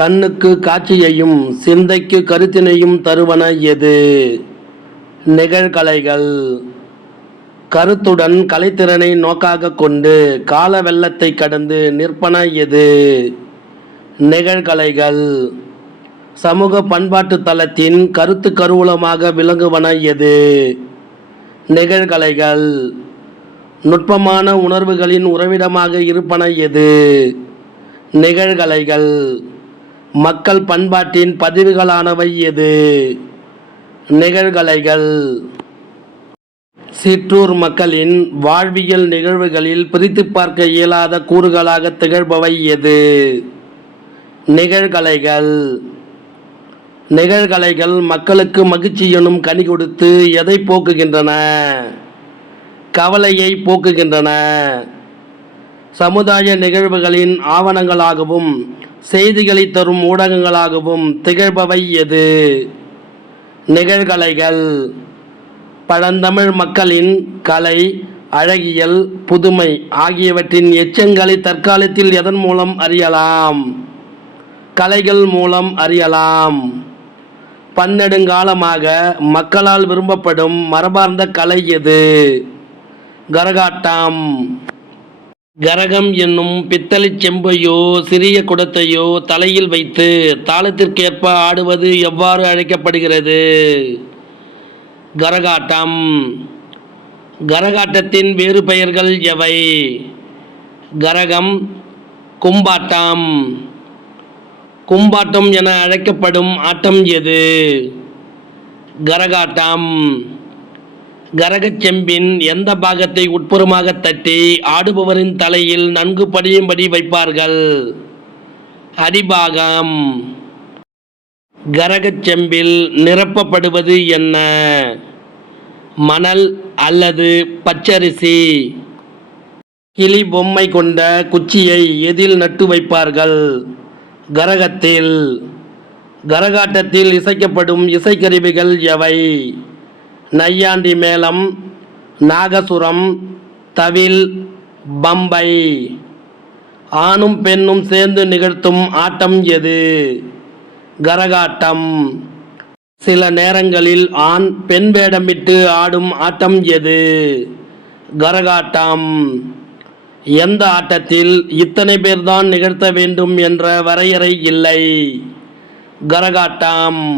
கண்ணுக்கு காட்சியையும் சிந்தைக்கு கருத்தினையும் தருவன எது? நிகழ்கலைகள். கருத்துடன் கலைத்திறனை நோக்காக கொண்டு கால வெள்ளத்தை கடந்து நிற்பன எது? நிகழ்கலைகள். சமூக பண்பாட்டு தளத்தின் கருத்து கருவூலமாக விளங்குவன எது? நிகழ்கலைகள். நுட்பமான உணர்வுகளின் உறவிடமாக இருப்பன எது? நிகழ்கலைகள். மக்கள் பண்பாட்டின் பதிவுகளானவை எது? நிகழ்கலைகள். சிற்றூர் மக்களின் வாழ்வியல் நிகழ்வுகளில் பிரித்து பார்க்க இயலாத கூறுகளாக திகழ்பவை எது? நிகழ்கலைகள். நிகழ்கலைகள் மக்களுக்கு மகிழ்ச்சி எனும் கனி கொடுத்து எதை போக்குகின்றன? கவலையை போக்குகின்றன. சமுதாய நிகழ்வுகளின் ஆவணங்களாகவும் செய்திகளை தரும் ஊடகங்களாகவும் திகழ்பவை எது நிகழ்கலைகள் பழந்தமிழ் மக்களின் கலை அழகியல் புதுமை ஆகியவற்றின் எச்சங்களை தற்காலத்தில் எதன் மூலம் அறியலாம்? கலைகள் மூலம் அறியலாம். பன்னெடுங்காலமாக மக்களால் விரும்பப்படும் மரபார்ந்த கலை எது? கரகாட்டம். கரகம் என்னும் பித்தளைச் செம்பையோ சிறிய குடத்தையோ தலையில் வைத்து தாளத்திற்கேற்ப ஆடுவது எவ்வாறு அழைக்கப்படுகிறது? கரகாட்டம். கரகாட்டத்தின் வேறு பெயர்கள் எவை? கரகம் கும்பாட்டம். கும்பாட்டம் என அழைக்கப்படும் ஆட்டம் எது? கரகாட்டம். கரகச் செம்பின் எந்த பாகத்தை உட்புறமாக தட்டி ஆடுபவரின் தலையில் நன்கு படியும்படி வைப்பார்கள்? அடிபாகம். கரகச் செம்பில் நிரப்பப்படுவது என்ன? மணல் அல்லது பச்சரிசி? கிளி பொம்மை கொண்ட குச்சியை எதில் நட்டு வைப்பார்கள்? கரகத்தில். கரகாட்டத்தில் இசைக்கப்படும் இசைக்கருவிகள் எவை? நையாண்டி மேளம் நாகசுரம் தவில் பம்பை. ஆணும் பெண்ணும் சேர்ந்து நிகழ்த்தும் ஆட்டம் எது? கரகாட்டம். சில நேரங்களில் ஆண் பெண் வேடமிட்டு ஆடும் ஆட்டம் எது? கரகாட்டம். எந்த ஆட்டத்தில் இத்தனை பேர்தான் நிகழ்த்த வேண்டும் என்ற வரையறை இல்லை. கரகாட்டம்.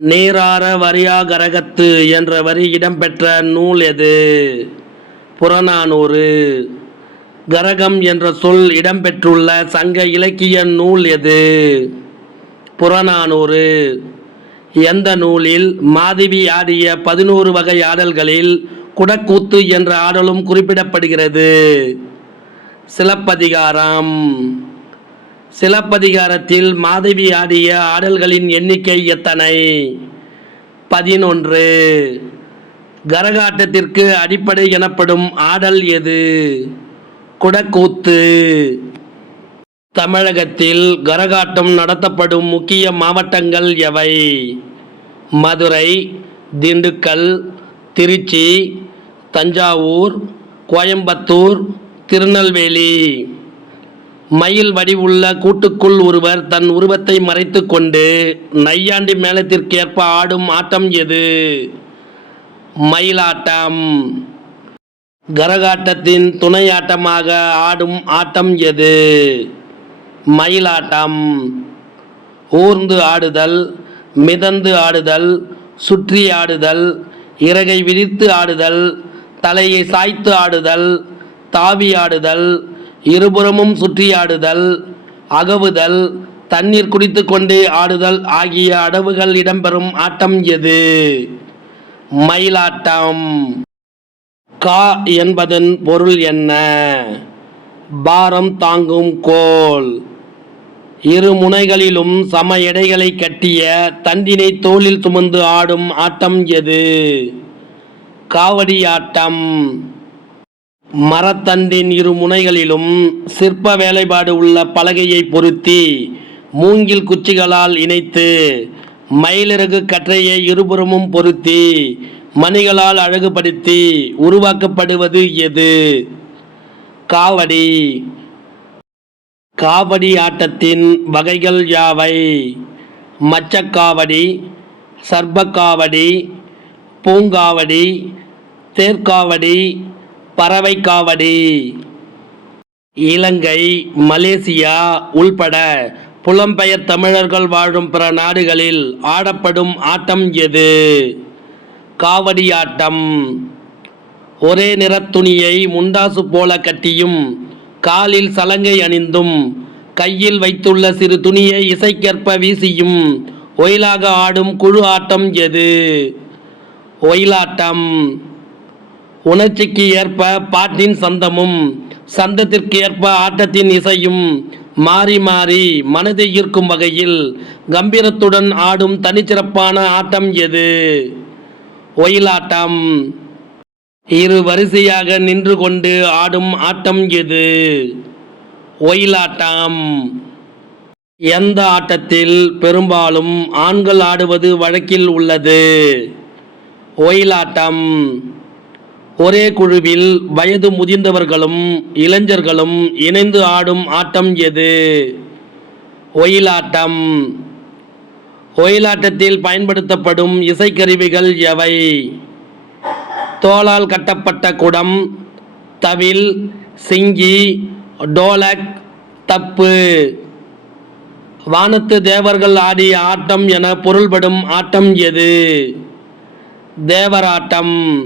நீரார வரியா கரகத்து என்ற வரி இடம்பெற்ற நூல் எது? புறநானூறு. கரகம் என்ற சொல் இடம்பெற்றுள்ள சங்க இலக்கிய நூல் எது? புறநானூறு. எந்த நூலில் மாதவி ஆடிய பதினோரு வகை ஆடல்களில் குடக்கூத்து என்ற ஆடலும் குறிப்பிடப்படுகிறது? சிலப்பதிகாரம். சிலப்பதிகாரத்தில் மாதவி ஆடிய ஆடல்களின் எண்ணிக்கை எத்தனை? பதினொன்று. கரகாட்டத்திற்கு அடிப்படை எனப்படும் ஆடல் எது? குடக்கூத்து. தமிழகத்தில் கரகாட்டம் நடத்தப்படும் முக்கிய மாவட்டங்கள் எவை? மதுரை திண்டுக்கல் திருச்சி தஞ்சாவூர் கோயம்புத்தூர் திருநெல்வேலி. மயில் வடிவுள்ள கூட்டுக்குள் ஒருவர் தன் உருவத்தை மறைத்து கொண்டு நையாண்டி மேளத்திற்கேற்ப ஆடும் ஆட்டம் எது? மயிலாட்டம். கரகாட்டத்தின் துணையாட்டமாக ஆடும் ஆட்டம் எது? மயிலாட்டம். ஊர்ந்து ஆடுதல் மிதந்து ஆடுதல் சுற்றி ஆடுதல் இறகை விரித்து ஆடுதல் தலையை சாய்த்து ஆடுதல் தாவி ஆடுதல் இருபுறமும் சுற்றியாடுதல் அகவுதல் தண்ணீர் குடித்து கொண்டே ஆடுதல் ஆகிய அடவுகள் இடம்பெறும் ஆட்டம் எது? மயிலாட்டம். கா என்பதன் பொருள் என்ன? பாரம் தாங்கும் கோல். இரு முனைகளிலும் சம எடைகளை கட்டிய தண்டினை தோளில் சுமந்து ஆடும் ஆட்டம் எது? காவடி ஆட்டம். மரத்தண்டின் இரு முனைகளிலும் சிற்ப வேலைப்பாடு உள்ள பலகையை பொருத்தி மூங்கில் குச்சிகளால் இணைத்து மயிலிறகு கற்றையை இருபுறமும் பொருத்தி மணிகளால் அழகுபடுத்தி உருவாக்கப்படுவது எது? காவடி. காவடி ஆட்டத்தின் வகைகள் யாவை? மச்சக்காவடி சர்ப்பக்காவடி பூங்காவடி பறவை காவடி இலங்கை மலேசியா உள்பட புலம்பெயர் தமிழர்கள் வாழும் பிற நாடுகளில் ஆடப்படும் ஆட்டம் எது? காவடி ஆட்டம் ஒரே நிறத்துணியை முண்டாசு போல கட்டியும் காலில் சலங்கை அணிந்தும் கையில் வைத்துள்ள சிறு துணியை இசைக்கேற்ப வீசியும் ஒயிலாக ஆடும் குழு ஆட்டம் எது? ஒயிலாட்டம். உணர்ச்சிக்கு ஏற்ப பாட்டின் சந்தமும் சந்தத்திற்கு ஏற்ப ஆட்டத்தின் இசையும் மாறி மாறி மனதை ஈர்க்கும் வகையில் கம்பீரத்துடன் ஆடும் தனிச்சிறப்பான ஆட்டம் எது? ஒயிலாட்டம். இரு வரிசையாக நின்று கொண்டு ஆடும் ஆட்டம் எது? ஒயிலாட்டம். எந்த ஆட்டத்தில் பெரும்பாலும் ஆண்கள் ஆடுவது வழக்கில் உள்ளது? ஒயிலாட்டம். ஒரே குழுவில் வயது முதிர்ந்தவர்களும் இளைஞர்களும் இணைந்து ஆடும் ஆட்டம் எது? ஒயிலாட்டம். ஒயிலாட்டத்தில் பயன்படுத்தப்படும் இசைக்கருவிகள் எவை? தோளால் கட்டப்பட்ட குடம் தவில் சிங்கி டோலக் தப்பு. வானத்து தேவர்கள் ஆடிய ஆட்டம் என பொருள்படும் ஆட்டம் எது? தேவராட்டம்.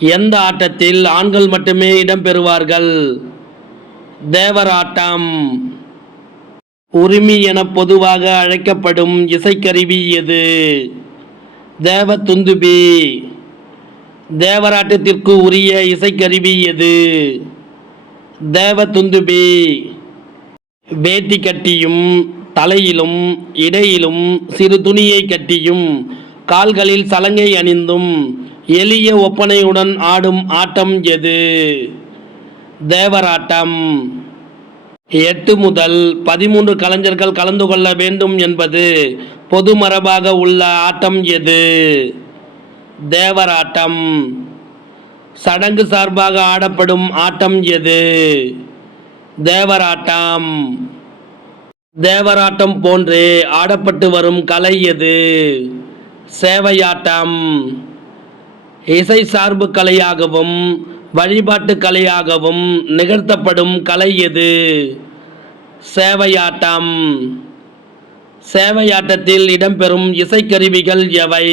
எந்த ஆட்டத்தில் ஆண்கள் மட்டுமே இடம்பெறுவார்கள் தேவராட்டம். உரிமை என பொதுவாக அழைக்கப்படும் இசைக்கருவி எது? தேவ துந்துபி தேவராட்டத்திற்கு உரிய இசைக்கருவி எது? தேவ துந்துபி வேட்டி கட்டியும் தலையிலும் இடையிலும் சிறு துணியை கட்டியும் கால்களில் சலங்கை அணிந்தும் எளிய ஒப்பனையுடன் ஆடும் ஆட்டம் எது? தேவராட்டம். எட்டு முதல் பதிமூன்று கலைஞர்கள் கலந்து கொள்ள வேண்டும் என்பது பொது மரபாக உள்ள ஆட்டம் எது? தேவராட்டம். சடங்கு சார்பாக ஆடப்படும் ஆட்டம் எது? தேவராட்டம். தேவராட்டம் போன்றே ஆடப்பட்டு வரும் கலை எது? சேவையாட்டம். இசை சார்பு கலையாகவும் வழிபாட்டு கலையாகவும் நிகழ்த்தப்படும் கலை எது? சேவையாட்டம். சேவையாட்டத்தில் இடம்பெறும் இசைக்கருவிகள் எவை?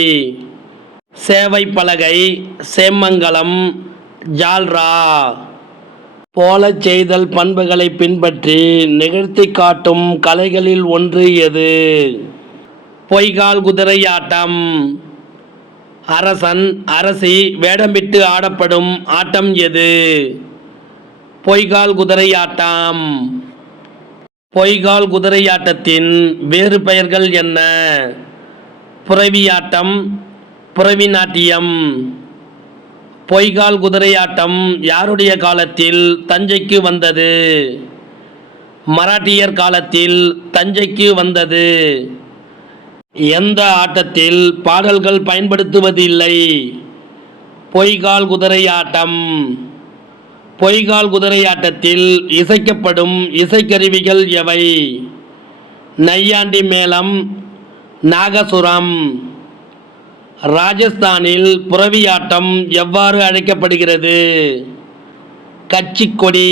சேவை பலகை சேமங்கலம் ஜால்ரா. போலச் செய்தல் பண்புகளை பின்பற்றி நிகழ்த்தி காட்டும் கலைகளில் ஒன்று எது? பொய்கால் குதிரையாட்டம். அரசன் அரசி வேடமிட்டு ஆடப்படும் ஆட்டம் எது? பொய்கால் குதிரையாட்டம் பொய்கால் குதிரையாட்டத்தின் வேறு பெயர்கள் என்ன? புறவியாட்டம் புறவி நாட்டியம். பொய்கால் குதிரையாட்டம் யாருடைய காலத்தில் தஞ்சைக்கு வந்தது? மராட்டியர் காலத்தில் தஞ்சைக்கு வந்தது. எந்த ஆட்டத்தில் பாடல்கள் பயன்படுத்துவதில்லை? பொய்கால் குதிரையாட்டம் பொய்கால் குதிரையாட்டத்தில் இசைக்கப்படும் இசைக்கருவிகள் எவை? நையாண்டி மேளம் நாகசுரம். ராஜஸ்தானில் புறவியாட்டம் எவ்வாறு அழைக்கப்படுகிறது? கட்சிக்கொடி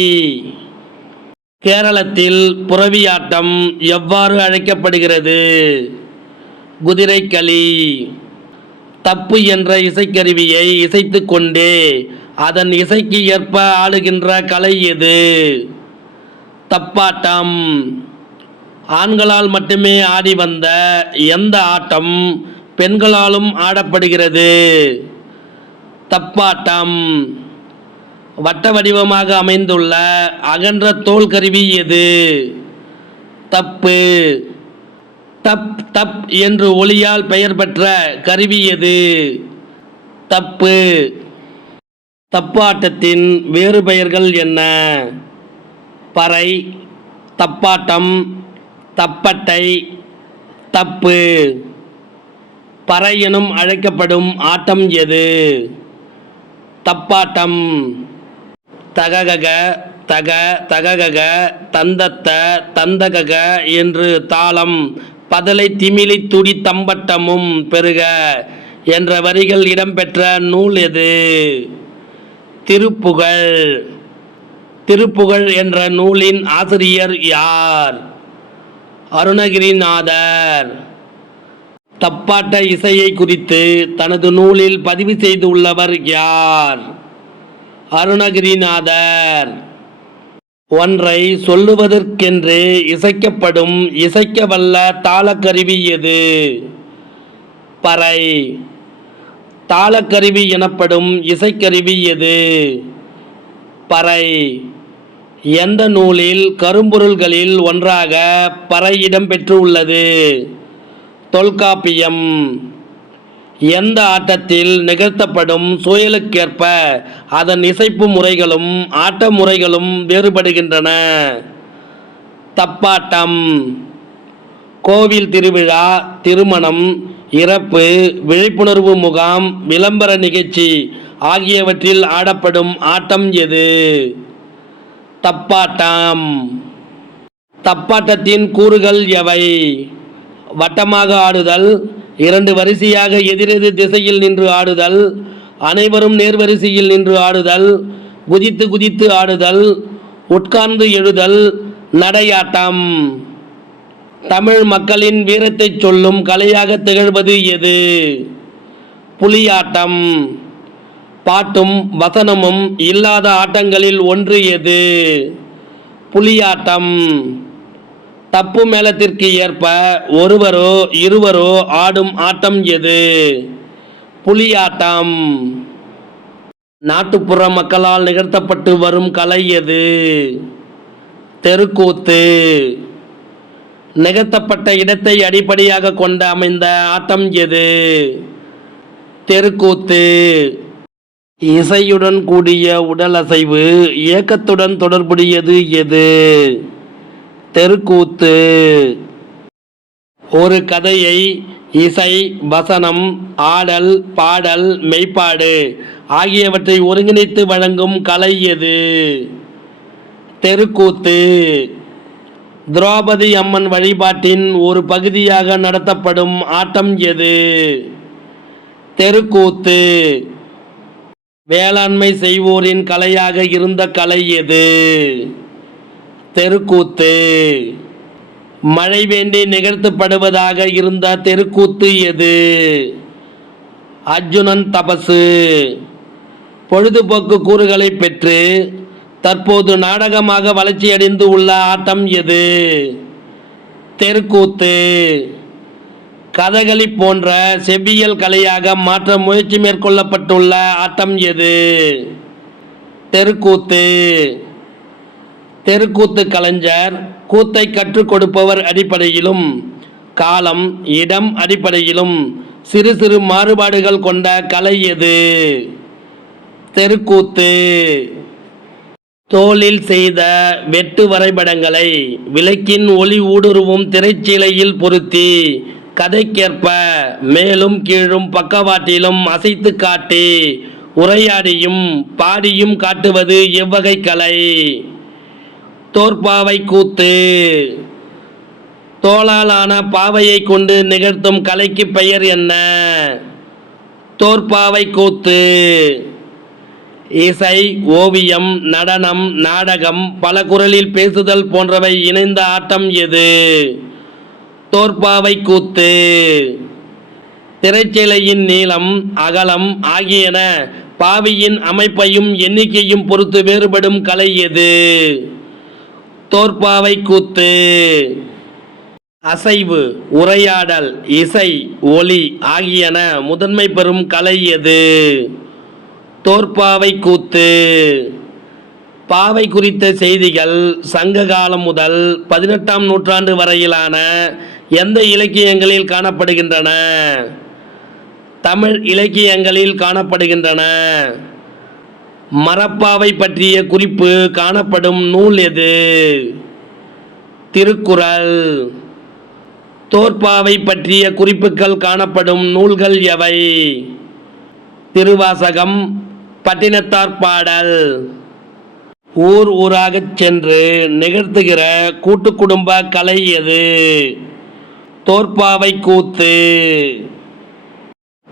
கேரளத்தில் புறவியாட்டம் எவ்வாறு அழைக்கப்படுகிறது? குதிரைக்களி தப்பு என்ற இசைக்கருவியை இசைத்து கொண்டே அதன் இசைக்கு ஏற்ப ஆளுகின்ற கலை எது? தப்பாட்டம். ஆண்களால் மட்டுமே ஆடி வந்த எந்த ஆட்டம் பெண்களாலும் ஆடப்படுகிறது? தப்பாட்டம். வட்ட வடிவமாக அமைந்துள்ள அகன்ற தோல் கருவி எது? தப்பு. டப் தப் என்று ஒளியால் பெயர் பெற்ற கருவி எது? தப்பு. தப்பாட்டத்தின் வேறு பெயர்கள் என்ன? பறை தப்பாட்டம் தப்பட்டை தப்பு. பறை எனும் அழைக்கப்படும் ஆட்டம் எது? தப்பாட்டம். தககக தக தககக தந்தத்த தந்தகக என்று தாளம் பதலை திமிழி துடி தம்பட்டமும் பெருக என்ற வரிகள் இடம்பெற்ற நூல் எது? திருப்புகழ். திருப்புகழ் என்ற நூலின் ஆசிரியர் யார்? அருணகிரிநாதர். தப்பாட்ட இசையை குறித்து தனது நூலில் பதிவு செய்துள்ளவர் யார்? அருணகிரிநாதர். ஒன்றை சொல்லுவதற்கென்று இசைக்கப்படும் இசைக்க வல்ல தாளக்கருவி எது? பறை. தாளக்கருவி எனப்படும் இசைக்கருவி எது? பறை. எந்த நூலில் கரும்பொருள்களில் ஒன்றாக பறை இடம்பெற்றுள்ளது? தொல்காப்பியம். எந்த ஆட்டத்தில் நிகழ்த்தப்படும் சூழலுக்கேற்ப அதன் இசைப்பு முறைகளும் ஆட்ட முறைகளும் வேறுபடுகின்றன. தப்பாட்டம் கோவில் திருவிழா திருமணம் இறப்பு விழிப்புணர்வு முகாம் விளம்பர நிகழ்ச்சி ஆகியவற்றில் ஆடப்படும் ஆட்டம் எது? தப்பாட்டம். தப்பாட்டத்தின் கூறுகள் எவை? வட்டமாக ஆடுதல் இரண்டு வரிசையாக எதிரெது திசையில் நின்று ஆடுதல் அனைவரும் நேர்வரிசையில் நின்று ஆடுதல் குதித்து குதித்து ஆடுதல் உட்கார்ந்து எழுதல் நடையாட்டம். தமிழ் மக்களின் வீரத்தைச் சொல்லும் கலையாக திகழ்வது எது? புலியாட்டம். பாட்டும் வசனமும் இல்லாத ஆட்டங்களில் ஒன்று எது? புலியாட்டம். தப்பு மேளத்திற்கு ஏற்ப ஒருவரோ இருவரோ ஆடும் ஆட்டம் எது? புலியாட்டம். நாட்டுப்புற மக்களால் நிகழ்த்தப்பட்டு வரும் கலை எது? தெருக்கூத்து. நிகழ்த்தப்பட்ட இடத்தை அடிப்படையாக கொண்ட அமைந்த ஆட்டம் எது? தெருக்கூத்து. இசையுடன் கூடிய உடல் அசைவு இயக்கத்துடன் தொடர்புடையது எது? தெருக்கூத்து. ஒரு கதையை இசை வசனம் ஆடல் பாடல் மெய்ப்பாடு ஆகியவற்றை ஒருங்கிணைத்து வழங்கும் கலை எது? தெருக்கூத்து. திரௌபதி அம்மன் வழிபாட்டின் ஒரு பகுதியாக நடத்தப்படும் ஆட்டம் எது? தெருக்கூத்து. வேளாண்மை செய்வோரின் கலையாக இருந்த கலை எது? தெருக்கூத்து. மழை வேண்டி நிகழ்த்தப்படுவதாக இருந்த தெருக்கூத்து எது? அர்ஜுனன் தபசு. பொழுதுபோக்கு கூறுகளை பெற்று தற்போது நாடகமாக வளர்ச்சியடைந்து உள்ள ஆட்டம் எது? தெருக்கூத்து. கதகளி போன்ற செவ்வியல் கலையாக மாற்ற முயற்சி மேற்கொள்ளப்பட்டுள்ள ஆட்டம் எது? தெருக்கூத்து. தெருக்கூத்து கலைஞர் கூத்தை கற்றுக் கொடுப்பவர் அடிப்படையிலும் காலம் இடம் அடிப்படையிலும் சிறு சிறு மாறுபாடுகள் கொண்ட கலை எது? தெருக்கூத்து. தோளில் செய்த வெட்டு வரைபடங்களை விளக்கின் ஒளி ஊடுருவும் திரைச்சீலையில் பொருத்தி கதைக்கேற்ப மேலும் கீழும் பக்கவாட்டிலும் அசைத்து காட்டி உரையாடியும் பாடியும் காட்டுவது எவ்வகை கலை? தோற்பாவை கூத்து. தோளாலான பாவையை கொண்டு நிகழ்த்தும் கலைக்கு பெயர் என்ன? தோற்பாவை கூத்து. இசை ஓவியம் நடனம் நாடகம் பல குரலில் பேசுதல் போன்றவை இணைந்த ஆட்டம் எது? தோற்பாவை கூத்து. திரைச்சீலையின் நீளம் அகலம் ஆகியன பாவியின் அமைப்பையும் எண்ணிக்கையும் பொறுத்து வேறுபடும் கலை எது? தோற்பாவை கூத்து. அசைவு உரையாடல் இசை ஒலி ஆகியன முதன்மை பெறும் கலை எது? தோற்பாவை கூத்து. பாவை குறித்த செய்திகள் சங்க காலம் முதல் பதினெட்டாம் நூற்றாண்டு வரையிலான எந்த இலக்கியங்களில் காணப்படுகின்றன? தமிழ் இலக்கியங்களில் காணப்படுகின்றன. மரப்பாவை பற்றிய குறிப்பு காணப்படும் நூல் எது? திருக்குறள். தோற்பாவை பற்றிய குறிப்புகள் காணப்படும் நூல்கள் எவை? திருவாசகம் பட்டினத்தார் பாடல். ஊர் ஊராகச் சென்று நிகழ்த்துகிற கூட்டு குடும்ப கலை எது? தோற்பாவை கூத்து.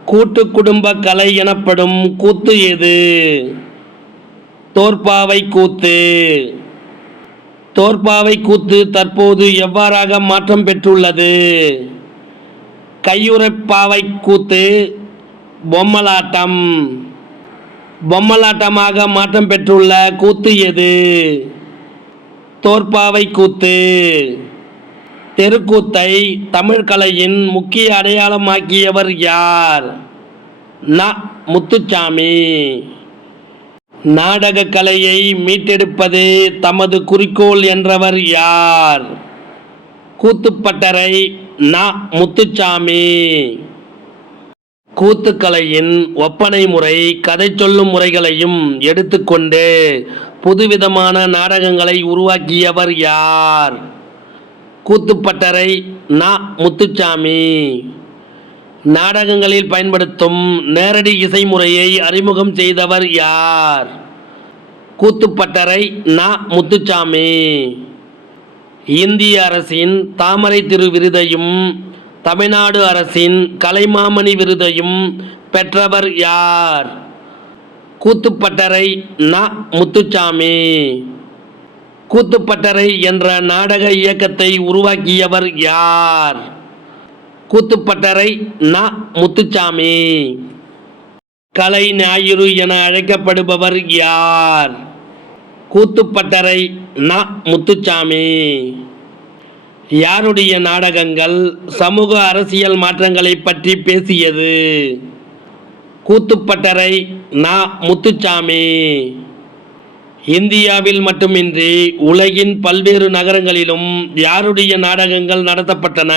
கூட்டு குடும்ப கலை எனப்படும் கூத்து எது? தோற்பாவை கூத்து. தோற்பாவை கூத்து தற்போது எவ்வாறாக மாற்றம் பெற்றுள்ளது? கையுறைப்பாவை கூத்து பொம்மலாட்டம். பொம்மலாட்டமாக மாற்றம் பெற்றுள்ள கூத்து எது? தோற்பாவை கூத்து. தெருக்கூத்தை தமிழ் கலையின் முக்கிய அடையாளமாக்கியவர் யார்? ந. முத்துச்சாமி. நாடக கலையை மீட்டெடுப்பது தமது குறிக்கோள் என்றவர் யார்? கூத்துப்பட்டறை நா. முத்துச்சாமி. கூத்துக்கலையின் ஒப்பனை முறை கதை சொல்லும் முறைகளையும் எடுத்துக்கொண்டு புதுவிதமான நாடகங்களை உருவாக்கியவர் யார்? கூத்துப்பட்டறை நா. முத்துச்சாமி. நாடகங்களில் பயன்படுத்தும் நேரடி இசை முறையை அறிமுகம் செய்தவர் யார்? கூத்துப்பட்டறை நா. முத்துச்சாமி. இந்திய அரசின் தாமரை திரு விருதையும் தமிழ்நாடு அரசின் கலைமாமணி விருதையும் பெற்றவர் யார்? கூத்துப்பட்டறை ந. முத்துச்சாமி. கூத்துப்பட்டறை என்ற நாடக இயக்கத்தை உருவாக்கியவர் யார்? கூத்துப்பட்டறை ந. முத்துச்சாமி. கலை ஞாயிறு என அழைக்கப்படுபவர் யார்? கூத்துப்பட்டறை ந. முத்துச்சாமி. யாருடைய நாடகங்கள் சமூக அரசியல் மாற்றங்களை பற்றி பேசியது? கூத்துப்பட்டறை ந. முத்துச்சாமி. இந்தியாவில் மட்டுமின்றி உலகின் பல்வேறு நகரங்களிலும் யாருடைய நாடகங்கள் நடத்தப்பட்டன?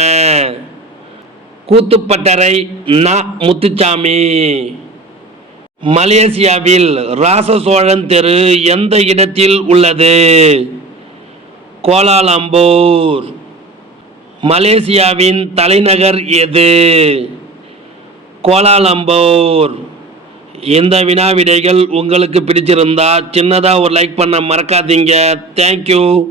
கூத்துப்பட்டறை ந. முத்துச்சாமி. மலேசியாவில் ராச சோழன் தெரு எந்த இடத்தில் உள்ளது? கோலாலம்பூர். மலேசியாவின் தலைநகர் எது? கோலாலம்பூர். இந்த வினா விடைகள் உங்களுக்கு பிடிச்சிருந்தா சின்னதாக ஒரு லைக் பண்ண மறக்காதீங்க. தேங்க்யூ